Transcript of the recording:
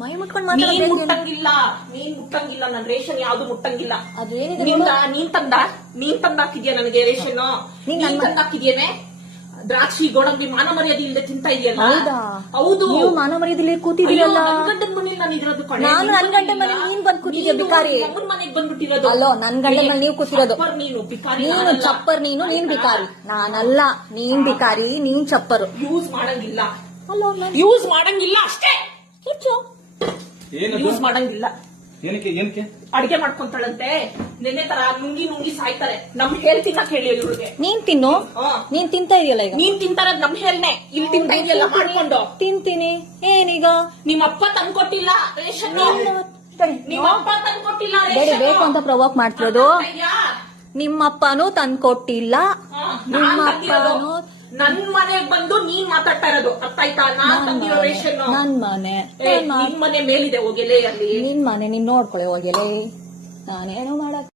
ಮೈ ಮುಟ್ಕೊಂಡ್ ನೀನ್ ಮುಟ್ಟಂಗಿಲ್ಲ ನನ್ ರೇಷನ್ ಯಾವ್ದು ಮುಟ್ಟಂಗಿಲ್ಲ. ಅದೇನಿದೆ ನೀನ್ ತಂದಾಕಿದ್ಯಾ ನನಗೆ ರೇಷನ್? ನೀನ್ ತಂದಾಕಿದ್ಯೇನೆ? ದ್ರಾಕ್ಷಿ ಗೋಡಂಬಿ ಮಾನ ಮರ್ಯಾದೆ ಇಲ್ಲದೆ ತಿಂತಾ ಇದೆಯಲ್ಲ. ಹೌದು, ನೀವು ಮಾನ ಮರ್ಯಾದಲ್ಲಿ ಕೂತಿದ್ದೀರಲ್ಲ. ನನ್ ಗಂಡನ ಮನೇಲಿ ನಾನು ಇರೋದು ಕಣೆ. ನಾನು ನನ್ ಗಂಡನ ಮನೆ ನೀನ್ ಬಂದ್ ಕೂತಿದ್ಯಾ ಬಿಕಾರಿ. ನಮ್ಮನ್ ಮನೆಗ್ ಬಂದ್ಬಿಟ್ಟಿರೋದು. ಅಲ್ಲೋ ನನ್ ಗಂಡನ ಮನೆ ನೀವು ಕೂತಿರೋದು. ನೀನು ಬಿಕಾರಿ. ನೀನು ಚಪ್ಪರ್, ನೀನ್ ಬಿಕಾರಿ. ನಾನಲ್ಲ, ನೀನ್ ಬಿಕಾರಿ, ನೀನ್ ಚಪ್ಪರು. ಯೂಸ್ ಮಾಡಂಗಿಲ್ಲ. ಅಲ್ಲೋ ಯೂಸ್ ಮಾಡಂಗಿಲ್ಲ ಅಷ್ಟೇ. ಏನದು? ಯೂಸ್ ಮಾಡಂಗಿಲ್ಲ. ಏನಕ್ಕೆ ಅಡಿಗೆ ಮಾಡ್ಕೊಂತಾಳಂತೆ. ನೆನ್ನೆ ತರ ನುಂಗಿ ಸಾಯ್ತಾರೆ. ನಮ್ ಹೇಳ್ ತಿನ್ನಕ್ ಹೇಳಿ ಇವ್ರಿಗೆ. ನೀನ್ ತಿನ್ನು. ನೀನ್ ತಿಂತಾ ಇದೆಯಲ್ಲ ಈಗ. ನೀನ್ ತಿಂತಾರದ್ ನಮ್ ಹೇಳ್ನೆ. ಇಲ್ಲಿ ತಿಂತಾ ಇದೆಯಲ್ಲ ಮಾಡ್ಕೊಂಡು. ತಿಂತೀನಿ. ಏನೀಗ? ನಿಮ್ಮಪ್ಪ ತಂದ್ಕೊಟ್ಟಿಲ್ಲ ರೇಷನ್. ನಿಮ್ಮಪ್ಪ ತಂದ್ಕೊಟ್ಟಿಲ್ಲ ಬೇಡಿ ರೇಷನ್. ಬೇಕು ಅಂತ ಪ್ರವೋಕ್ ಮಾಡ್ತಿರೋದು. ನಿಮ್ಮಪ್ಪನೂ ತಂದ್ಕೊಟ್ಟಿಲ್ಲ. ನಿಮ್ಮಪ್ಪನೂ ನನ್ ಮನೆಗ್ ಬಂದು ನೀನ್ ಮಾತಾಡ್ತಾ ಇರೋದು ಅರ್ಥ ಆಯ್ತಾ? ನಾನ್ ತಂದಿರೋ ರೇಷನ್ ನನ್ ಮನೆ. ನಿಮ್ ಮನೆ ಮೇಲಿದೆ ಹೋಗಿಲೆ ಅಲ್ಲಿ. ನಿನ್ ಮನೆ ನೀನ್ ನೋಡ್ಕೊಳ್ಳೆ ಹೋಗಿಲೆ. ನಾನೇನು ಮಾಡಕ್